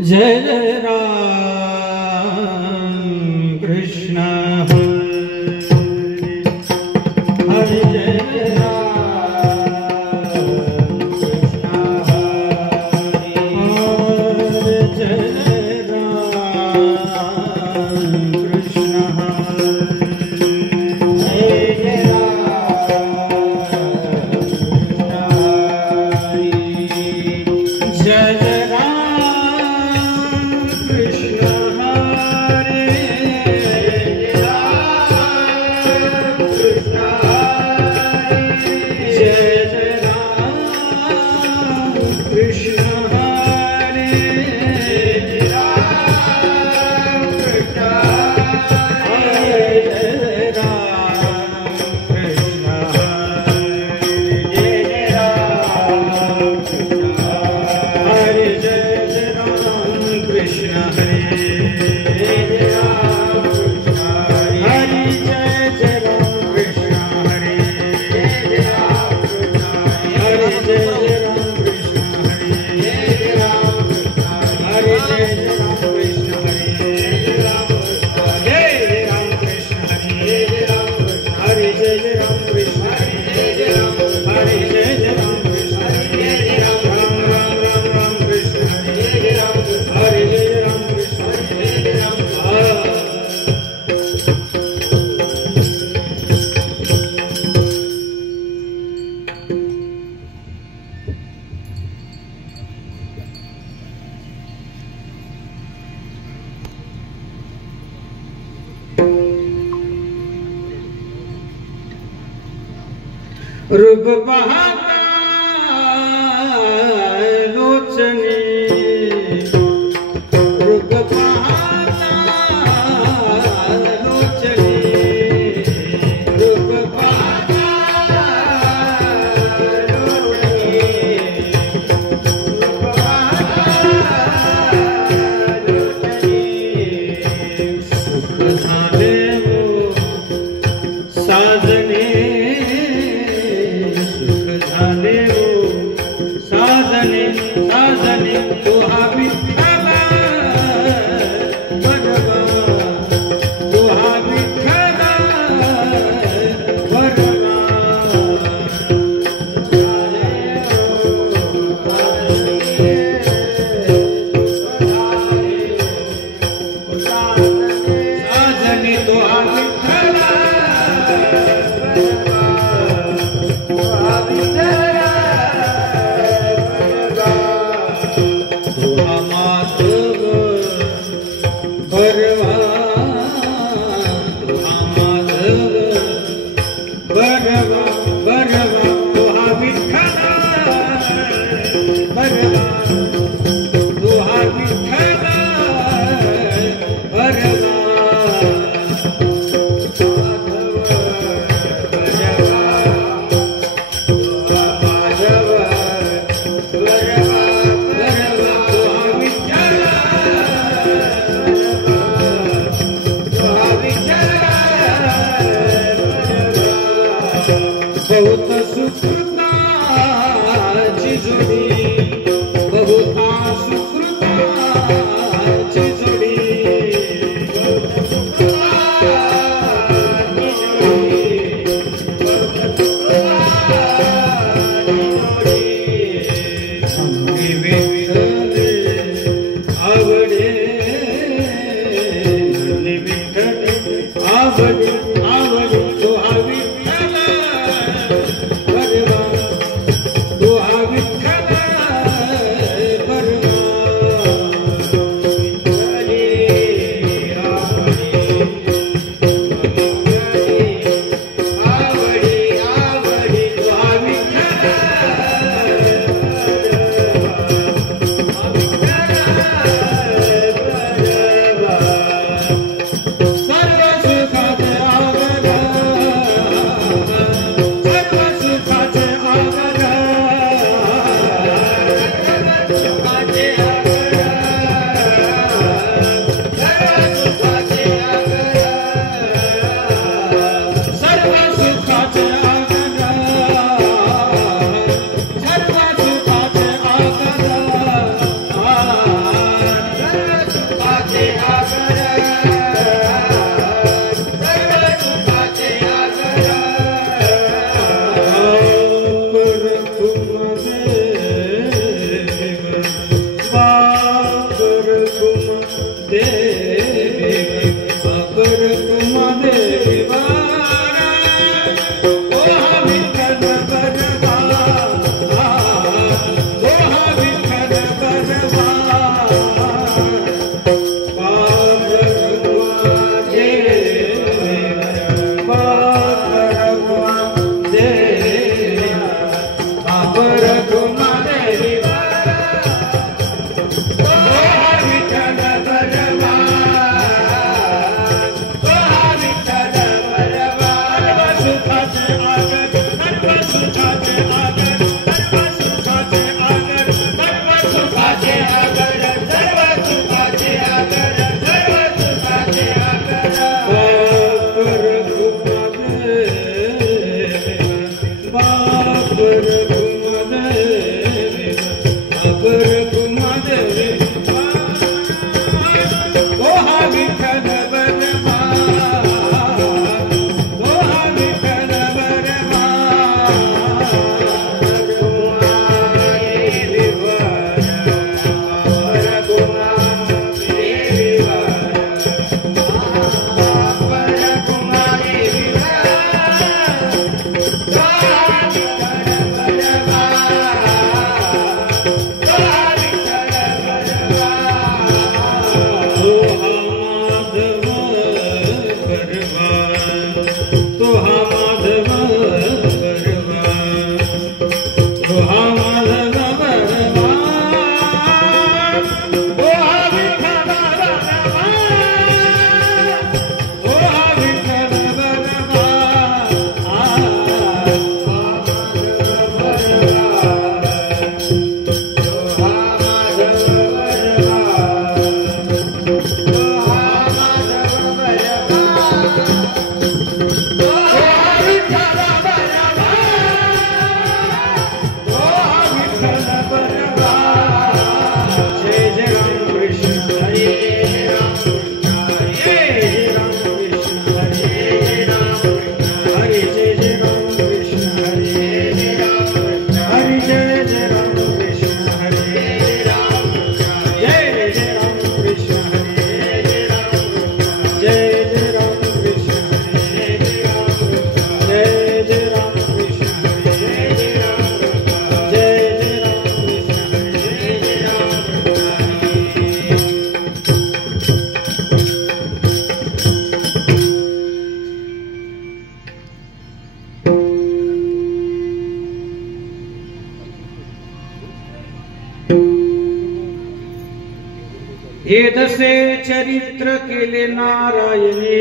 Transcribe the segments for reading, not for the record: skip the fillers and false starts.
जय जय राम कृष्ण हरे जय रुग बहाता लोचनी रुग बहाता लोचनी रुग बहाता लोचनी रुग बहाता लोचनी सुख झाले वो साजने साजने साजने तो हावी खला बरवा तो हावी खला बरवा साजने तो हावी खला तो हावी बहुत सुकृताची जोडी बहुता सुकृताची जोडी आवडे आवडे आवडे तो हवी हे दसे चरित्र केले नारायणी,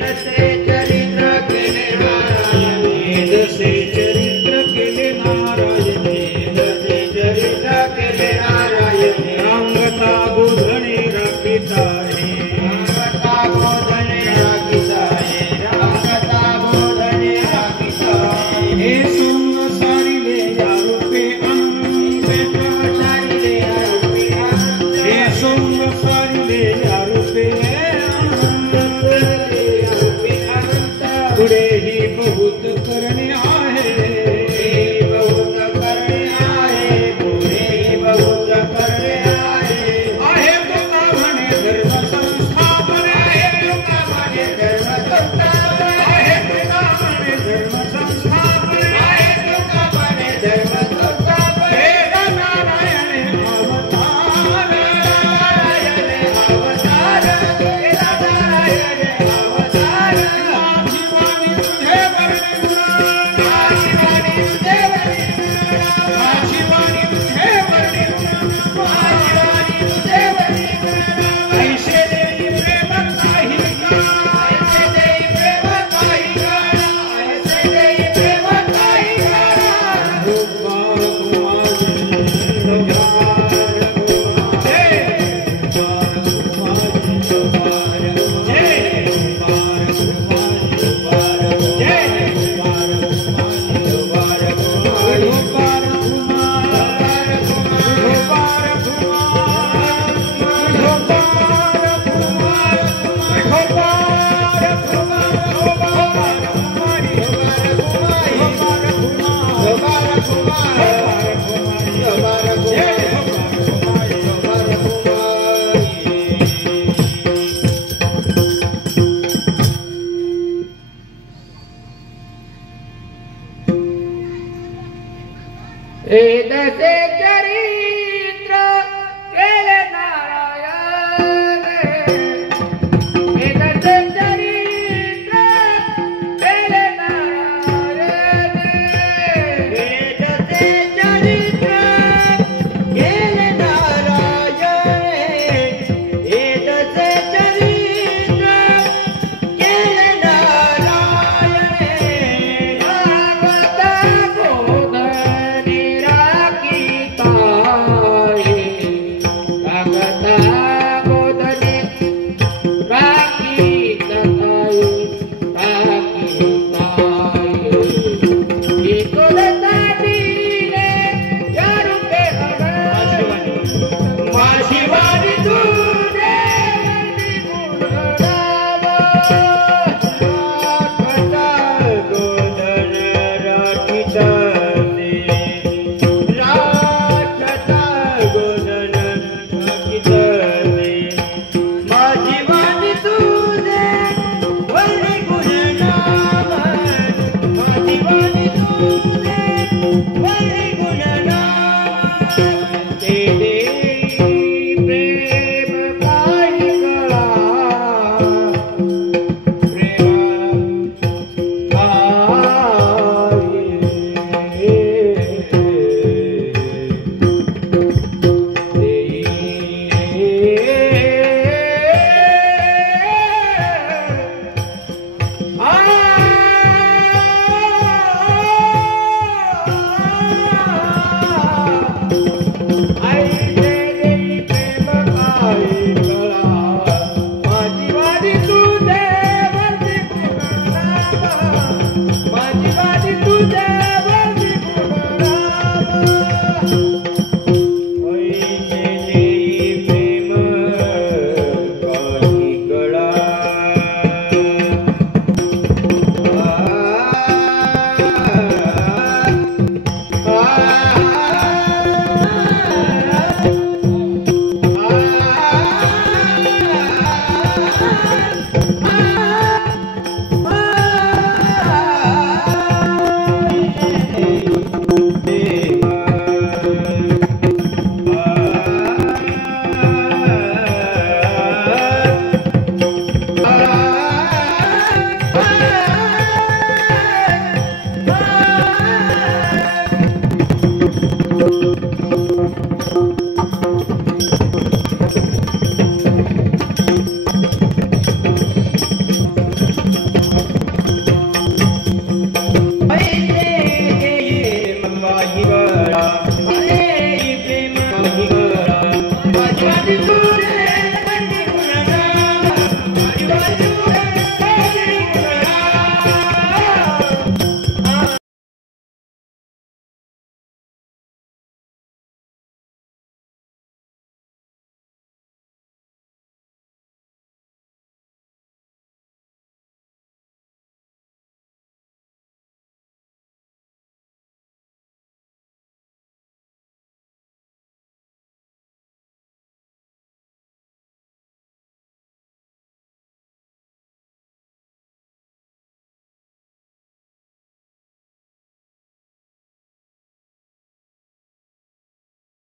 दसे चरित्र केले नारायणी, हे दसे चरित्र केले नारायणी, दसे चरित्र केले नारायणी, रांगता बोधणे राखिता हे, रांगता बोधणे राखिता हे, रांगता बोधणे राखिता हे सोंग सारिले या रूपे अनंत, सारिले रूपे अनंत, हे सोंग सारिले या रूपे अनंत, पुढेही बहुत करणे आहे, बहुत करणे आहे, पुढे बहुत करणे आहे, आहे तुका म्हणे धर्म संस्थापन, आहे तुका म्हणे धर्म संस्थापन, आहे तुका म्हणे धर्म संस्थापन, आहे तुका म्हणे धर्म संस्थापन, वेद नारायण अवतार, नारायण अवतार, वेद नारायण अवतार, माझी वाणी तुझे वर्णी गुण, माझी वाणी तुझे वर्णी गुण, माझी वाणी तुझे वर्णी गुण, माझी वाणी तुझे वर्णी गुण, ऐशे देई प्रेम काही का, ऐसे देई प्रेम काही गाणा, ऐसे देई प्रेम काही गाणा, गोपाळ कुमारी, गोपाळ कुमारी, गोपाळ कुमारी, गोपाळ जय गोपाळ कुमारी, गोपाळ जय गोपाळ कुमारी, गोपाळ कुमारी, गोपाळ कुमार, गोपाळ कुमार, दसे चरित्र केले नारायण, दसे चरित्र केले नारायण, दसे चरित्र केले नारायण, दसे चरित्र केले नारायण, रागता बोध हा